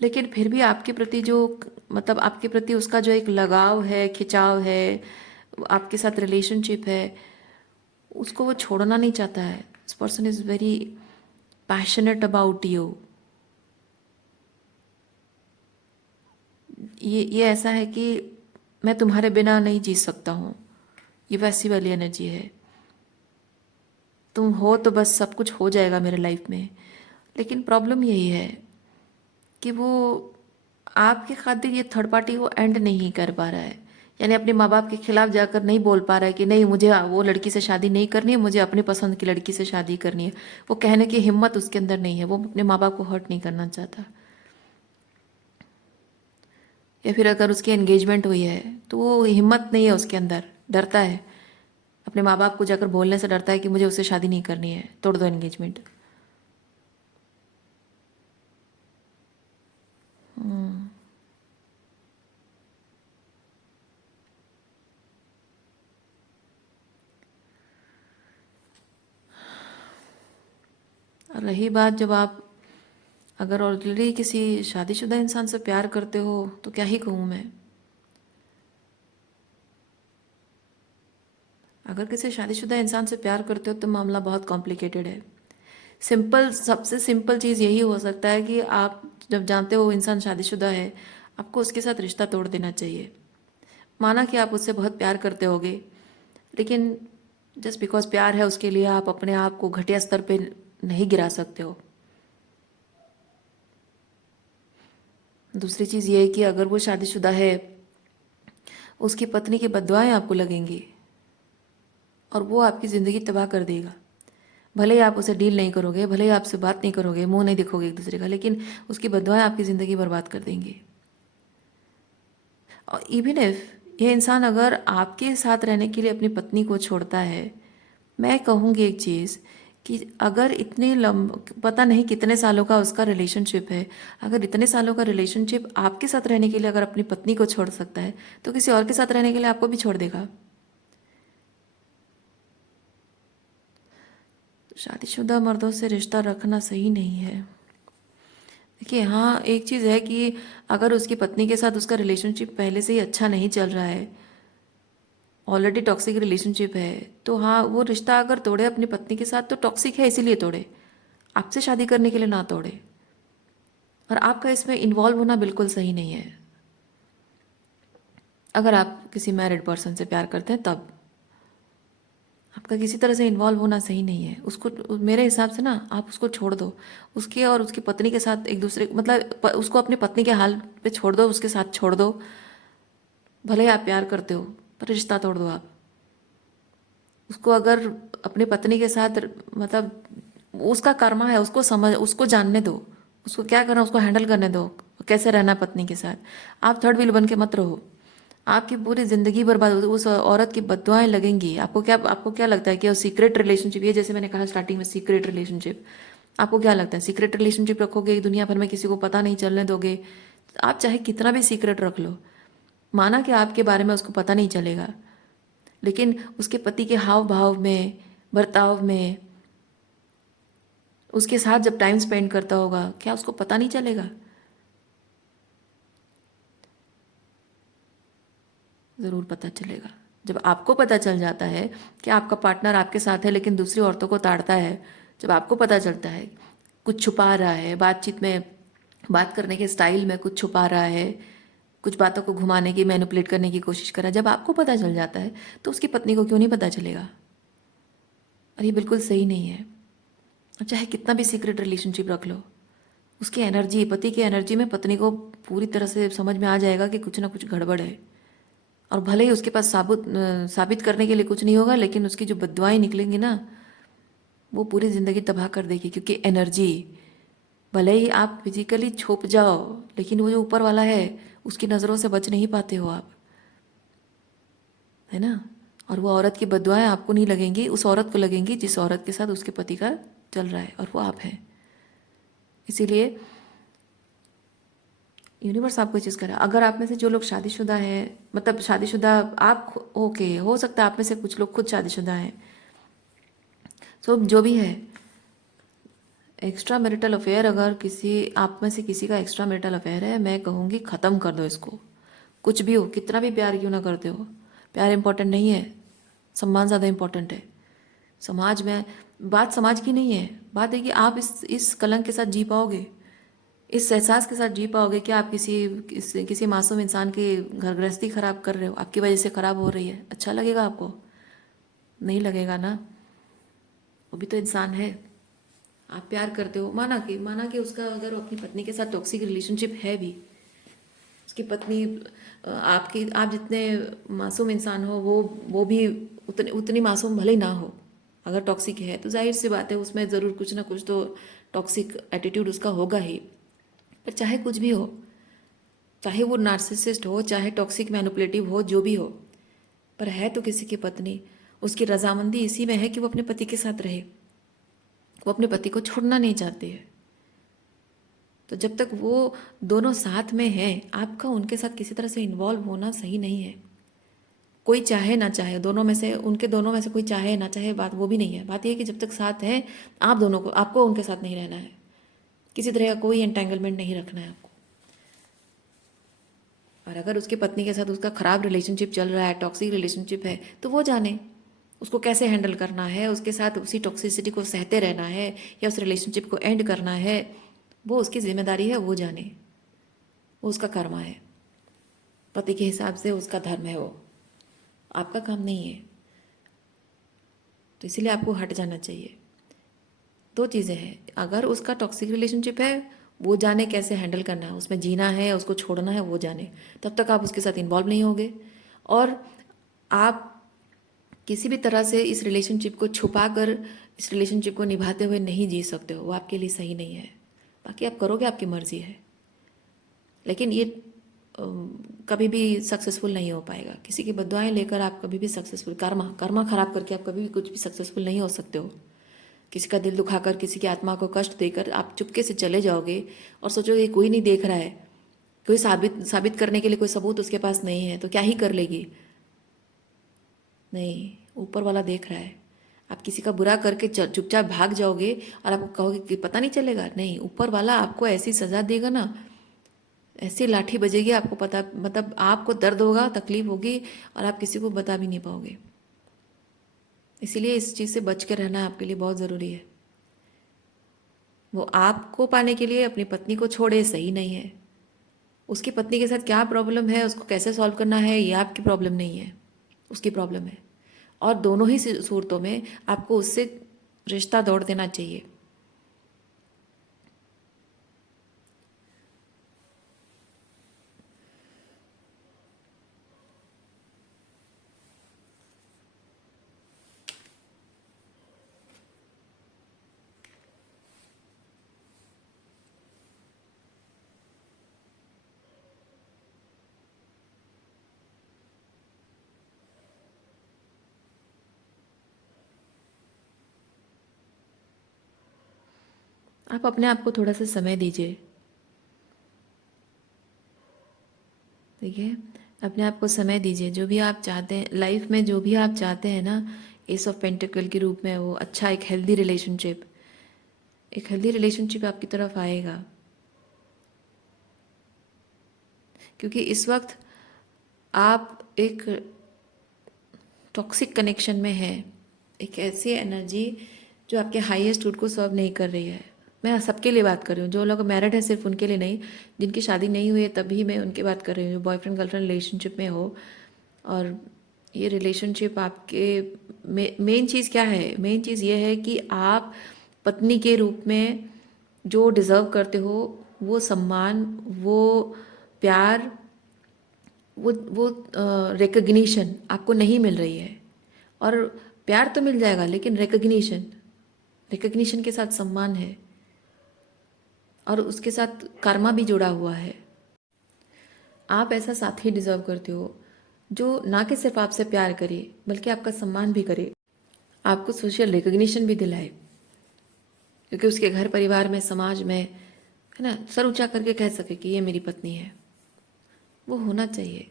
लेकिन फिर भी आपके प्रति जो, मतलब आपके प्रति उसका जो एक लगाव है, खिंचाव है, आपके साथ रिलेशनशिप है, उसको वो छोड़ना नहीं चाहता है। This person is very passionate about you. ये ऐसा है कि मैं तुम्हारे बिना नहीं जी सकता हूँ, ये वैसी वाली एनर्जी है। तुम हो तो बस सब कुछ हो जाएगा मेरे लाइफ में। लेकिन प्रॉब्लम यही है कि वो आपके खातिर ये थर्ड पार्टी वो एंड नहीं कर पा रहा है। यानी अपने माँ बाप के खिलाफ जाकर नहीं बोल पा रहा है कि नहीं, मुझे वो लड़की से शादी नहीं करनी है, मुझे अपनी पसंद की लड़की से शादी करनी है। वो कहने की हिम्मत उसके अंदर नहीं है, वो अपने माँ बाप को हर्ट नहीं करना चाहता। या फिर अगर उसकी एंगेजमेंट हुई है तो वो हिम्मत नहीं है उसके अंदर, डरता है। अपने माँ बाप को जाकर बोलने से डरता है कि मुझे उससे शादी नहीं करनी है, तोड़ दो एंगेजमेंट। और रही बात, जब आप अगर ऑलरेडी किसी शादीशुदा इंसान से प्यार करते हो तो क्या ही कहूँ मैं। अगर किसी शादीशुदा इंसान से प्यार करते हो तो मामला बहुत कॉम्प्लिकेटेड है। सिंपल, सबसे सिंपल चीज़ यही हो सकता है कि आप जब जानते हो इंसान शादीशुदा है, आपको उसके साथ रिश्ता तोड़ देना चाहिए। माना कि आप उससे बहुत प्यार करते होगे, लेकिन जस्ट बिकॉज प्यार है उसके लिए आप अपने आप को घटिया स्तर पे नहीं गिरा सकते हो। दूसरी चीज़ ये है कि अगर वो शादीशुदा है, उसकी पत्नी की बद्दुआएं आपको लगेंगी और वो आपकी ज़िंदगी तबाह कर देगा। भले ही आप उसे डील नहीं करोगे, भले ही आपसे बात नहीं करोगे, मुंह नहीं दिखोगे एक दूसरे का, लेकिन उसकी बद्दुआएं आपकी ज़िंदगी बर्बाद कर देंगी। और इवन इफ ये इंसान अगर आपके साथ रहने के लिए अपनी पत्नी को छोड़ता है, मैं कहूँगी एक चीज़ कि अगर इतने पता नहीं कितने सालों का उसका रिलेशनशिप है, अगर इतने सालों का रिलेशनशिप आपके साथ रहने के लिए अगर अपनी पत्नी को छोड़ सकता है, तो किसी और के साथ रहने के लिए आपको भी छोड़ देगा। तो शादीशुदा मर्दों से रिश्ता रखना सही नहीं है। देखिए, हाँ, एक चीज़ है कि अगर उसकी पत्नी के साथ उसका रिलेशनशिप पहले से ही अच्छा नहीं चल रहा है, ऑलरेडी टॉक्सिक रिलेशनशिप है, तो हाँ, वो रिश्ता अगर तोड़े अपनी पत्नी के साथ तो टॉक्सिक है इसीलिए तोड़े, आपसे शादी करने के लिए ना तोड़े। और आपका इसमें इन्वॉल्व होना बिल्कुल सही नहीं है। अगर आप किसी मैरिड पर्सन से प्यार करते हैं तब आपका किसी तरह से इन्वॉल्व होना सही नहीं है। उसको, मेरे हिसाब से ना, आप उसको छोड़ दो। उसके और उसकी पत्नी के साथ एक दूसरे, मतलब उसको अपनी पत्नी के हाल पे छोड़ दो, उसके साथ छोड़ दो। भले ही आप प्यार करते हो, पर रिश्ता तोड़ दो आप। उसको अगर अपनी पत्नी के साथ, मतलब उसका कर्मा है, उसको समझ, उसको जानने दो, उसको क्या करना उसको हैंडल करने दो, कैसे रहना है पत्नी के साथ। आप थर्ड व्हील बन के मत रहो, आपकी पूरी ज़िंदगी बर्बाद हो, उस औरत की बद्दुआएं लगेंगी। आपको क्या लगता है कि वो सीक्रेट रिलेशनशिप, ये जैसे मैंने कहा स्टार्टिंग में सीक्रेट रिलेशनशिप, आपको क्या लगता है सीक्रेट रिलेशनशिप रखोगे, दुनिया भर में किसी को पता नहीं चलने दोगे? आप चाहे कितना भी सीक्रेट रख लो, माना कि आपके बारे में उसको पता नहीं चलेगा, लेकिन उसके पति के हाव भाव में, बर्ताव में, उसके साथ जब टाइम स्पेंड करता होगा, क्या उसको पता नहीं चलेगा? ज़रूर पता चलेगा। जब आपको पता चल जाता है कि आपका पार्टनर आपके साथ है लेकिन दूसरी औरतों को ताड़ता है, जब आपको पता चलता है कुछ छुपा रहा है, बातचीत में, बात करने के स्टाइल में कुछ छुपा रहा है, कुछ बातों को घुमाने की, मैनिपुलेट करने की कोशिश कर रहा है, जब आपको पता चल जाता है तो उसकी पत्नी को क्यों नहीं पता चलेगा? और ये बिल्कुल सही नहीं है। अब चाहे कितना भी सीक्रेट रिलेशनशिप रख लो, उसकी एनर्जी, पति की एनर्जी में पत्नी को पूरी तरह से समझ में आ जाएगा कि कुछ ना कुछ गड़बड़ है। और भले ही उसके पास साबित करने के लिए कुछ नहीं होगा, लेकिन उसकी जो बददुआएं निकलेंगी ना, वो पूरी ज़िंदगी तबाह कर देगी। क्योंकि एनर्जी, भले ही आप फिजिकली छुप जाओ, लेकिन वो जो ऊपर वाला है उसकी नज़रों से बच नहीं पाते हो आप, है ना? और वो औरत की बददुआएं आपको नहीं लगेंगी, उस औरत को लगेंगी जिस औरत के साथ उसके पति का चल रहा है, और वो आप हैं। इसीलिए यूनिवर्स आपको ये चीज़ करा। अगर आप में से जो लोग शादीशुदा हैं, मतलब शादीशुदा, आप ओके, हो सकता है आप में से कुछ लोग खुद शादीशुदा हैं, सो जो भी है, एक्स्ट्रा मैरिटल अफेयर, अगर किसी आप में से किसी का एक्स्ट्रा मैरिटल अफेयर है, मैं कहूँगी ख़त्म कर दो इसको। कुछ भी हो, कितना भी प्यार क्यों ना करते हो, प्यार इंपॉर्टेंट नहीं है, सम्मान ज़्यादा इंपॉर्टेंट है। समाज में बात समाज की नहीं है, बात है कि आप इस कलंक के साथ जी पाओगे, इस एहसास के साथ जी पाओगे कि आप किसी मासूम इंसान की घर गृहस्थी खराब कर रहे हो, आपकी वजह से खराब हो रही है? अच्छा लगेगा आपको? नहीं लगेगा ना। वो भी तो इंसान है। आप प्यार करते हो, माना कि उसका अगर अपनी पत्नी के साथ टॉक्सिक रिलेशनशिप है भी, उसकी पत्नी आप जितने मासूम इंसान हो, वो भी उतनी उतनी मासूम भले ही ना हो। अगर टॉक्सिक है तो जाहिर सी बात है उसमें ज़रूर कुछ ना कुछ तो टॉक्सिक एटीट्यूड उसका होगा ही। पर चाहे कुछ भी हो, चाहे वो नार्सिसिस्ट हो, चाहे टॉक्सिक मैनिपुलेटिव हो, जो भी हो, पर है तो किसी की पत्नी। उसकी रजामंदी इसी में है कि वो अपने पति के साथ रहे, वो अपने पति को छोड़ना नहीं चाहती है। तो जब तक वो दोनों साथ में हैं, आपका उनके साथ किसी तरह से इन्वॉल्व होना सही नहीं है। कोई चाहे ना चाहे, दोनों में से कोई चाहे ना चाहे, बात वो भी नहीं है। बात यह है कि जब तक साथ है, आपको उनके साथ नहीं रहना है। किसी तरह का कोई एंटेंगलमेंट नहीं रखना है आपको। और अगर उसकी पत्नी के साथ उसका खराब रिलेशनशिप चल रहा है, टॉक्सिक रिलेशनशिप है, तो वो जाने उसको कैसे हैंडल करना है। उसके साथ उसी टॉक्सिसिटी को सहते रहना है या उस रिलेशनशिप को एंड करना है, वो उसकी जिम्मेदारी है, वो जाने। वो उसका कर्मा है, पति के हिसाब से उसका धर्म है, वो आपका काम नहीं है। तो इसीलिए आपको हट जाना चाहिए। दो चीज़ें हैं, अगर उसका टॉक्सिक रिलेशनशिप है, वो जाने कैसे हैंडल करना है, उसमें जीना है, उसको छोड़ना है, वो जाने। तब तक आप उसके साथ इन्वॉल्व नहीं होगे। और आप किसी भी तरह से इस रिलेशनशिप को छुपा कर इस रिलेशनशिप को निभाते हुए नहीं जी सकते हो, वो आपके लिए सही नहीं है। बाकी आप करोगे, आपकी मर्जी है, लेकिन ये कभी भी सक्सेसफुल नहीं हो पाएगा। किसी की बद्दुआएं लेकर आप कभी भी सक्सेसफुल, कर्मा खराब करके आप कभी भी कुछ भी सक्सेसफुल नहीं हो सकते हो। किसी का दिल दुखाकर, किसी की आत्मा को कष्ट देकर आप चुपके से चले जाओगे और सोचोगे कोई नहीं देख रहा है, कोई साबित करने के लिए कोई सबूत उसके पास नहीं है, तो क्या ही कर लेगी? नहीं, ऊपर वाला देख रहा है। आप किसी का बुरा करके चुपचाप भाग जाओगे और आप कहोगे कि पता नहीं चलेगा, नहीं, ऊपर वाला आपको ऐसी सज़ा देगा ना, ऐसी लाठी बजेगी, आपको पता, मतलब आपको दर्द होगा, तकलीफ होगी, और आप किसी को बता भी नहीं पाओगे। इसीलिए इस चीज़ से बच के रहना आपके लिए बहुत ज़रूरी है। वो आपको पाने के लिए अपनी पत्नी को छोड़े, सही नहीं है। उसकी पत्नी के साथ क्या प्रॉब्लम है, उसको कैसे सॉल्व करना है, ये आपकी प्रॉब्लम नहीं है, उसकी प्रॉब्लम है। और दोनों ही सूरतों में आपको उससे रिश्ता तोड़ देना चाहिए। आप अपने आप को थोड़ा सा समय दीजिए, ठीक है? अपने आप को समय दीजिए। जो भी आप चाहते हैं लाइफ में, जो भी आप चाहते हैं ना, एस ऑफ पेंटिकल के रूप में, वो अच्छा एक हेल्दी रिलेशनशिप आपकी तरफ आएगा। क्योंकि इस वक्त आप एक टॉक्सिक कनेक्शन में हैं, एक ऐसी एनर्जी जो आपके हाईएस्ट रूट को सर्व नहीं कर रही है। मैं सबके लिए बात कर रही हूँ, जो लोग मैरिड हैं सिर्फ उनके लिए नहीं, जिनकी शादी नहीं हुई है तभी मैं उनकी बात कर रही हूँ, जो बॉयफ्रेंड गर्लफ्रेंड रिलेशनशिप में हो। और ये रिलेशनशिप आपके मेन चीज़ क्या है? मेन चीज़ ये है कि आप पत्नी के रूप में जो डिज़र्व करते हो, वो सम्मान, वो प्यार, वो रिकग्निशन आपको नहीं मिल रही है। और प्यार तो मिल जाएगा, लेकिन रिकग्निशन के साथ सम्मान है, और उसके साथ कर्मा भी जुड़ा हुआ है। आप ऐसा साथी डिजर्व करते हो जो ना कि सिर्फ आपसे प्यार करे, बल्कि आपका सम्मान भी करे, आपको सोशल रिकग्निशन भी दिलाए। क्योंकि उसके घर परिवार में, समाज में, है ना, सर ऊंचा करके कह सके कि ये मेरी पत्नी है, वो होना चाहिए।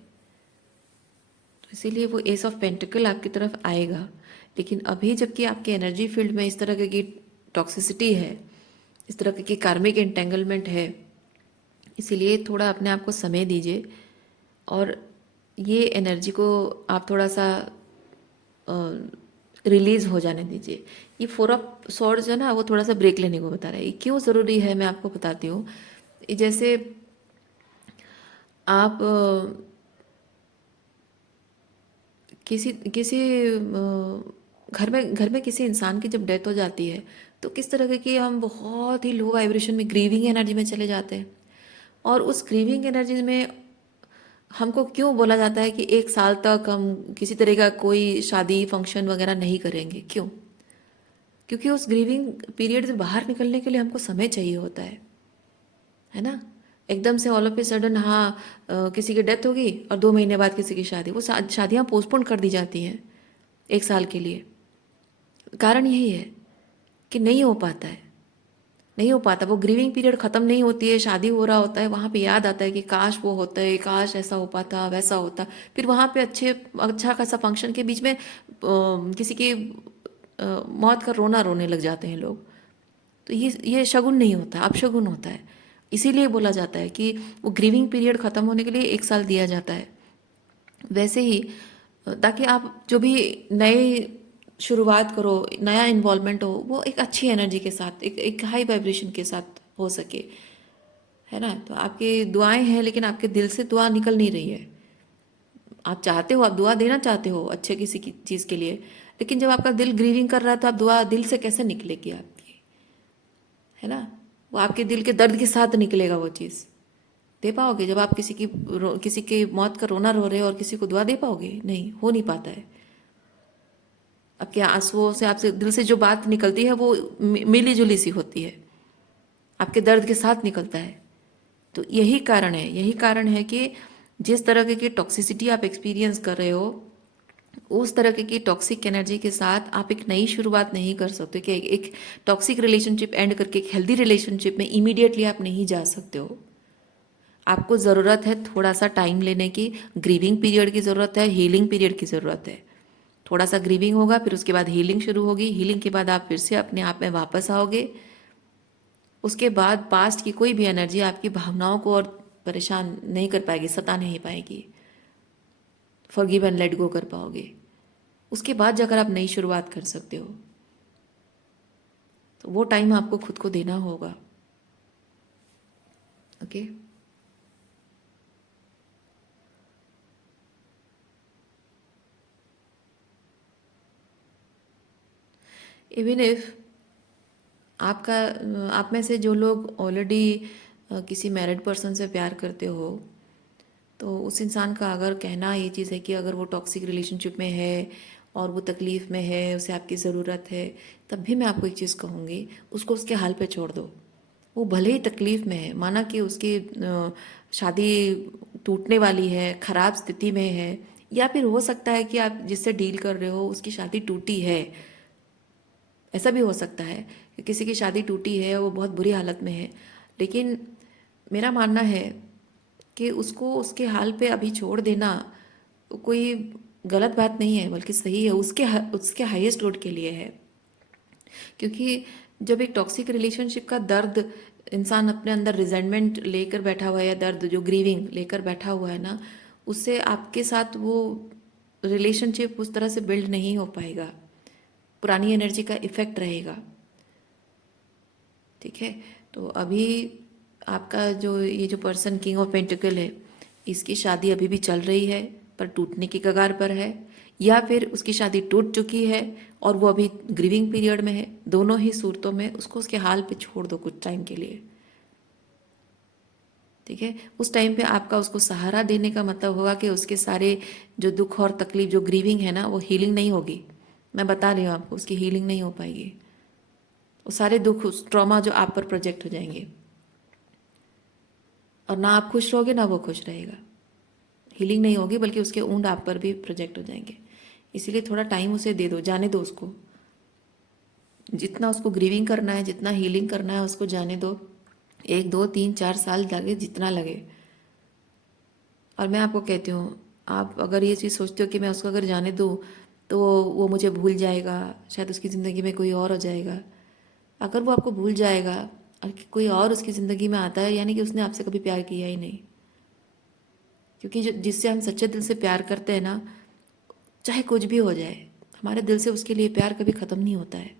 तो इसीलिए वो एस ऑफ पेंटिकल आपकी तरफ आएगा। लेकिन अभी जबकि आपके एनर्जी फील्ड में इस तरह की टॉक्सिसिटी है, इस तरह की कार्मिक एंटेंगलमेंट है, इसीलिए थोड़ा अपने आप को समय दीजिए और ये एनर्जी को आप थोड़ा सा रिलीज हो जाने दीजिए। ये 4 ऑफ सॉर्ड्स है ना, वो थोड़ा सा ब्रेक लेने को बता रहा है। ये क्यों ज़रूरी है मैं आपको बताती हूँ। जैसे आप किसी किसी घर में किसी इंसान की जब डेथ हो जाती है तो किस तरह की हम बहुत ही लो वाइब्रेशन में ग्रीविंग एनर्जी में चले जाते हैं। और उस ग्रीविंग एनर्जी में हमको क्यों बोला जाता है कि 1 साल तक हम किसी तरह का कोई शादी फंक्शन वगैरह नहीं करेंगे, क्यों? क्योंकि उस ग्रीविंग पीरियड से बाहर निकलने के लिए हमको समय चाहिए होता है ना। एकदम से ऑल ऑफ ए सडन, हाँ, किसी की डेथ होगी और 2 महीने बाद किसी की शादी, वो शादियाँ पोस्टपोन कर दी जाती हैं 1 साल के लिए। कारण यही है कि नहीं हो पाता है, नहीं हो पाता। वो ग्रीविंग पीरियड ख़त्म नहीं होती है, शादी हो रहा होता है, वहाँ पे याद आता है कि काश वो होता है, काश ऐसा हो पाता, वैसा होता। फिर वहाँ पे अच्छा खासा फंक्शन के बीच में किसी की मौत का रोना रोने लग जाते हैं लोग। तो ये शगुन नहीं होता, अपशगुन होता है। इसीलिए बोला जाता है कि वो ग्रीविंग पीरियड ख़त्म होने के लिए 1 साल दिया जाता है। वैसे ही ताकि आप जो भी नए शुरुआत करो, नया इन्वॉल्वमेंट हो, वो एक अच्छी एनर्जी के साथ, एक हाई वाइब्रेशन के साथ हो सके, है ना। तो आपकी दुआएं हैं लेकिन आपके दिल से दुआ निकल नहीं रही है। आप चाहते हो, आप दुआ देना चाहते हो अच्छे किसी की चीज़ के लिए, लेकिन जब आपका दिल ग्रीविंग कर रहा है तो आप दुआ दिल से कैसे निकलेगी आपकी, है ना। वो आपके दिल के दर्द के साथ निकलेगा वो चीज़। दे पाओगे जब आप किसी की मौत का रोना रो रहे हो और किसी को दुआ दे पाओगे? नहीं, हो नहीं पाता है। आपके आंसुओं से, आपसे दिल से जो बात निकलती है वो मिली जुली सी होती है, आपके दर्द के साथ निकलता है। तो यही कारण है कि जिस तरह की टॉक्सिसिटी आप एक्सपीरियंस कर रहे हो, उस तरह की टॉक्सिक एनर्जी के साथ आप एक नई शुरुआत नहीं कर सकते। कि एक टॉक्सिक रिलेशनशिप एंड करके एक हेल्दी रिलेशनशिप में इमीडिएटली आप नहीं जा सकते हो। आपको ज़रूरत है थोड़ा सा टाइम लेने की, ग्रीविंग पीरियड की ज़रूरत है, हीलिंग पीरियड की ज़रूरत है। थोड़ा सा ग्रीविंग होगा, फिर उसके बाद हीलिंग शुरू होगी, हीलिंग के बाद आप फिर से अपने आप में वापस आओगे। उसके बाद पास्ट की कोई भी एनर्जी आपकी भावनाओं को और परेशान नहीं कर पाएगी, सता नहीं पाएगी। फॉरगिव एंड लेट गो कर पाओगे। उसके बाद जाकर आप नई शुरुआत कर सकते हो। तो वो टाइम आपको खुद को देना होगा। ओके। इवन इफ आप में से जो लोग ऑलरेडी किसी मैरिड पर्सन से प्यार करते हो, तो उस इंसान का अगर कहना ये चीज़ है कि अगर वो टॉक्सिक रिलेशनशिप में है और वो तकलीफ़ में है, उसे आपकी ज़रूरत है, तब भी मैं आपको एक चीज़ कहूँगी, उसको उसके हाल पे छोड़ दो। वो भले ही तकलीफ़ में है, माना कि उसकी शादी टूटने वाली है, ख़राब स्थिति में है, या फिर हो सकता है कि आप जिससे डील कर रहे हो उसकी शादी टूटी है। ऐसा भी हो सकता है कि किसी की शादी टूटी है, वो बहुत बुरी हालत में है, लेकिन मेरा मानना है कि उसको उसके हाल पे अभी छोड़ देना कोई गलत बात नहीं है, बल्कि सही है, उसके हाईएस्ट गुड के लिए है। क्योंकि जब एक टॉक्सिक रिलेशनशिप का दर्द इंसान अपने अंदर रिजेंटमेंट लेकर बैठा हुआ है, या दर्द जो ग्रीविंग लेकर बैठा हुआ है ना, उससे आपके साथ वो रिलेशनशिप उस तरह से बिल्ड नहीं हो पाएगा, पुरानी एनर्जी का इफेक्ट रहेगा। ठीक है। तो अभी आपका जो पर्सन किंग ऑफ पेंटिकल है, इसकी शादी अभी भी चल रही है पर टूटने की कगार पर है, या फिर उसकी शादी टूट चुकी है और वो अभी ग्रीविंग पीरियड में है। दोनों ही सूरतों में उसको उसके हाल पे छोड़ दो कुछ टाइम के लिए। ठीक है। उस टाइम पे आपका उसको सहारा देने का मतलब होगा कि उसके सारे जो दुख और तकलीफ, जो ग्रीविंग है ना, वो हीलिंग नहीं होगी। मैं बता रही हूँ आपको, उसकी हीलिंग नहीं हो पाएगी। वो सारे दुख, उस ट्रॉमा जो आप पर प्रोजेक्ट हो जाएंगे, और ना आप खुश रहोगे ना वो खुश रहेगा। हीलिंग नहीं होगी, बल्कि उसके ऊंड आप पर भी प्रोजेक्ट हो जाएंगे। इसीलिए थोड़ा टाइम उसे दे दो, जाने दो उसको। जितना उसको ग्रीविंग करना है, जितना हीलिंग करना है, उसको जाने दो। 1 2 3 4 साल लगे, जितना लगे। और मैं आपको कहती हूँ, आप अगर ये चीज़ सोचते हो कि मैं उसको अगर जाने दूँ तो वो मुझे भूल जाएगा, शायद उसकी ज़िंदगी में कोई और हो जाएगा। अगर वो आपको भूल जाएगा और कोई और उसकी ज़िंदगी में आता है, यानी कि उसने आपसे कभी प्यार किया ही नहीं। क्योंकि जो जिससे हम सच्चे दिल से प्यार करते हैं ना, चाहे कुछ भी हो जाए, हमारे दिल से उसके लिए प्यार कभी ख़त्म नहीं होता है।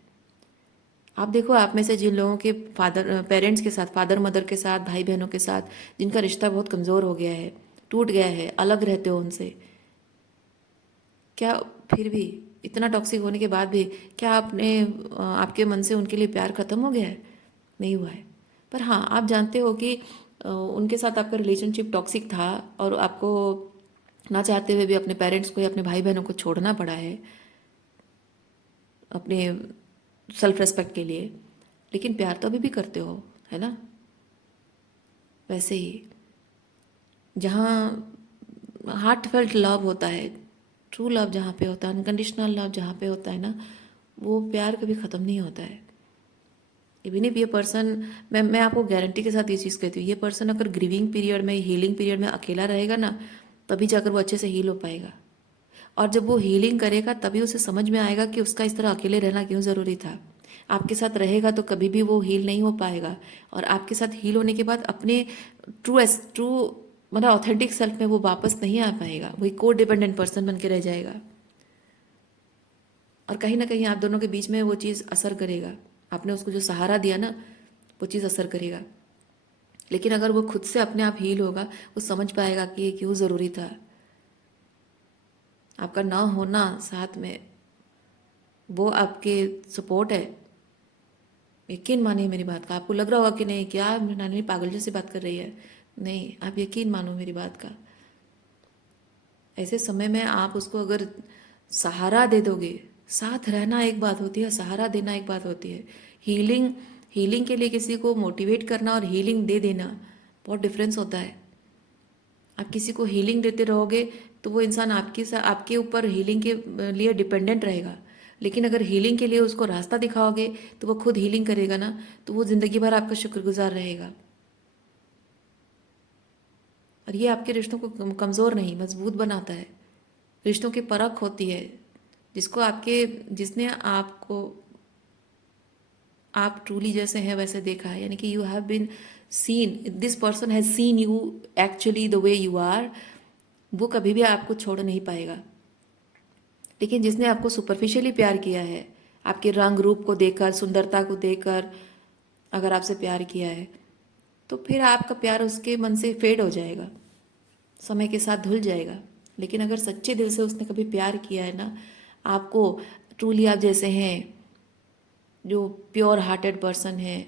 आप देखो, आप में से जिन लोगों के फादर पेरेंट्स के साथ, फादर मदर के साथ, भाई बहनों के साथ जिनका रिश्ता बहुत कमज़ोर हो गया है, टूट गया है, अलग रहते हो उनसे, क्या फिर भी इतना टॉक्सिक होने के बाद भी क्या आपके मन से उनके लिए प्यार ख़त्म हो गया है? नहीं हुआ है। पर हाँ, आप जानते हो कि उनके साथ आपका रिलेशनशिप टॉक्सिक था और आपको ना चाहते हुए भी अपने पेरेंट्स को या अपने भाई बहनों को छोड़ना पड़ा है अपने सेल्फ रेस्पेक्ट के लिए, लेकिन प्यार तो अभी भी करते हो, है ना? वैसे ही जहाँ हार्ट फेल्ट लव होता है, ट्रू लव जहाँ पे होता है, अनकंडीशनल लव जहाँ पे होता है ना, वो प्यार कभी ख़त्म नहीं होता है। इवन इफ ये पर्सन, मैं आपको गारंटी के साथ ये चीज़ कहती हूँ, ये पर्सन अगर ग्रीविंग पीरियड में, हीलिंग पीरियड में अकेला रहेगा ना, तभी जाकर वो अच्छे से हील हो पाएगा। और जब वो हीलिंग करेगा तभी उसे समझ में आएगा कि उसका इस तरह अकेले रहना क्यों ज़रूरी था। आपके साथ रहेगा तो कभी भी वो हील नहीं हो पाएगा, और आपके साथ हील होने के बाद अपने ट्रू मतलब ऑथेंटिक सेल्फ में वो वापस नहीं आ पाएगा, वही को डिपेंडेंट पर्सन बन के रह जाएगा। और कहीं ना कहीं आप दोनों के बीच में वो चीज़ असर करेगा, आपने उसको जो सहारा दिया ना, वो चीज़ असर करेगा। लेकिन अगर वो खुद से अपने आप हील होगा, वो समझ पाएगा कि ये क्यों ज़रूरी था, आपका ना होना साथ में, वो आपके सपोर्ट है। यकीन मानिए मेरी बात का। आपको लग रहा होगा कि नहीं, क्या नानी पागल जैसी बात कर रही है, नहीं, आप यकीन मानो मेरी बात का। ऐसे समय में आप उसको अगर सहारा दे दोगे, साथ रहना एक बात होती है, सहारा देना एक बात होती है। हीलिंग हीलिंग के लिए किसी को मोटिवेट करना और हीलिंग दे देना बहुत डिफरेंस होता है। आप किसी को हीलिंग देते रहोगे तो वो इंसान आपके ऊपर हीलिंग के लिए डिपेंडेंट रहेगा। लेकिन अगर हीलिंग के लिए उसको रास्ता दिखाओगे तो वो खुद हीलिंग करेगा ना, तो वो ज़िंदगी भर आपका शुक्रगुजार रहेगा। और ये आपके रिश्तों को कमज़ोर नहीं, मजबूत बनाता है। रिश्तों की परख होती है, जिसने आपको आप ट्रूली जैसे हैं वैसे देखा है, यानी कि you have been seen, this person has seen you actually the way you are, वो कभी भी आपको छोड़ नहीं पाएगा। लेकिन जिसने आपको सुपरफिशियली प्यार किया है, आपके रंग रूप को देखकर, सुंदरता को देखकर अगर आपसे प्यार किया है, तो फिर आपका प्यार उसके मन से फेड हो जाएगा, समय के साथ धुल जाएगा। लेकिन अगर सच्चे दिल से उसने कभी प्यार किया है ना आपको, ट्रूली आप जैसे हैं, जो प्योर हार्टेड पर्सन है,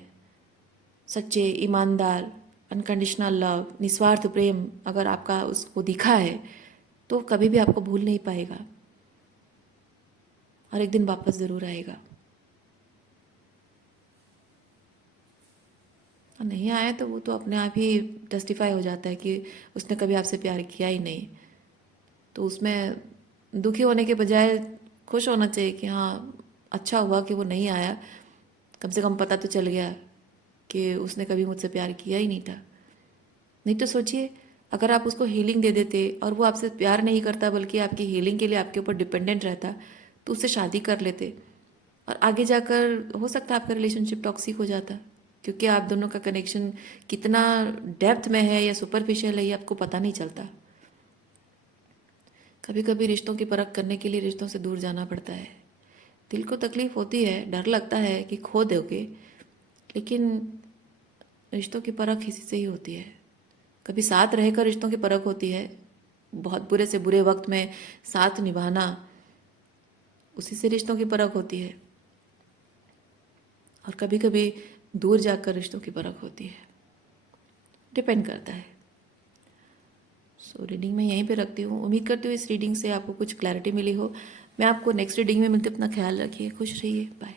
सच्चे, ईमानदार, अनकंडीशनल लव, निस्वार्थ प्रेम अगर आपका उसको दिखा है, तो कभी भी आपको भूल नहीं पाएगा और एक दिन वापस ज़रूर आएगा। और नहीं आया तो वो तो अपने आप ही जस्टिफाई हो जाता है कि उसने कभी आपसे प्यार किया ही नहीं। तो उसमें दुखी होने के बजाय खुश होना चाहिए कि हाँ, अच्छा हुआ कि वो नहीं आया, कम से कम पता तो चल गया कि उसने कभी मुझसे प्यार किया ही नहीं था। नहीं तो सोचिए, अगर आप उसको हीलिंग दे देते और वो आपसे प्यार नहीं करता बल्कि आपकी हीलिंग के लिए आपके ऊपर डिपेंडेंट रहता, तो उससे शादी कर लेते और आगे जाकर हो सकता है आपका रिलेशनशिप टॉक्सिक हो जाता, क्योंकि आप दोनों का कनेक्शन कितना डेप्थ में है या सुपरफिशियल है ये आपको पता नहीं चलता। कभी कभी रिश्तों की परख करने के लिए रिश्तों से दूर जाना पड़ता है। दिल को तकलीफ होती है, डर लगता है कि खो दोगे, लेकिन रिश्तों की परख इसी से ही होती है। कभी साथ रहकर रिश्तों की परख होती है, बहुत बुरे से बुरे वक्त में साथ निभाना, उसी से रिश्तों की परख होती है। और कभी कभी दूर जाकर रिश्तों की परख होती है, डिपेंड करता है। सो रीडिंग मैं यहीं पे रखती हूँ। उम्मीद करती हूँ इस रीडिंग से आपको कुछ क्लैरिटी मिली हो। मैं आपको नेक्स्ट रीडिंग में मिलते, अपना ख्याल रखिए, खुश रहिए, बाय।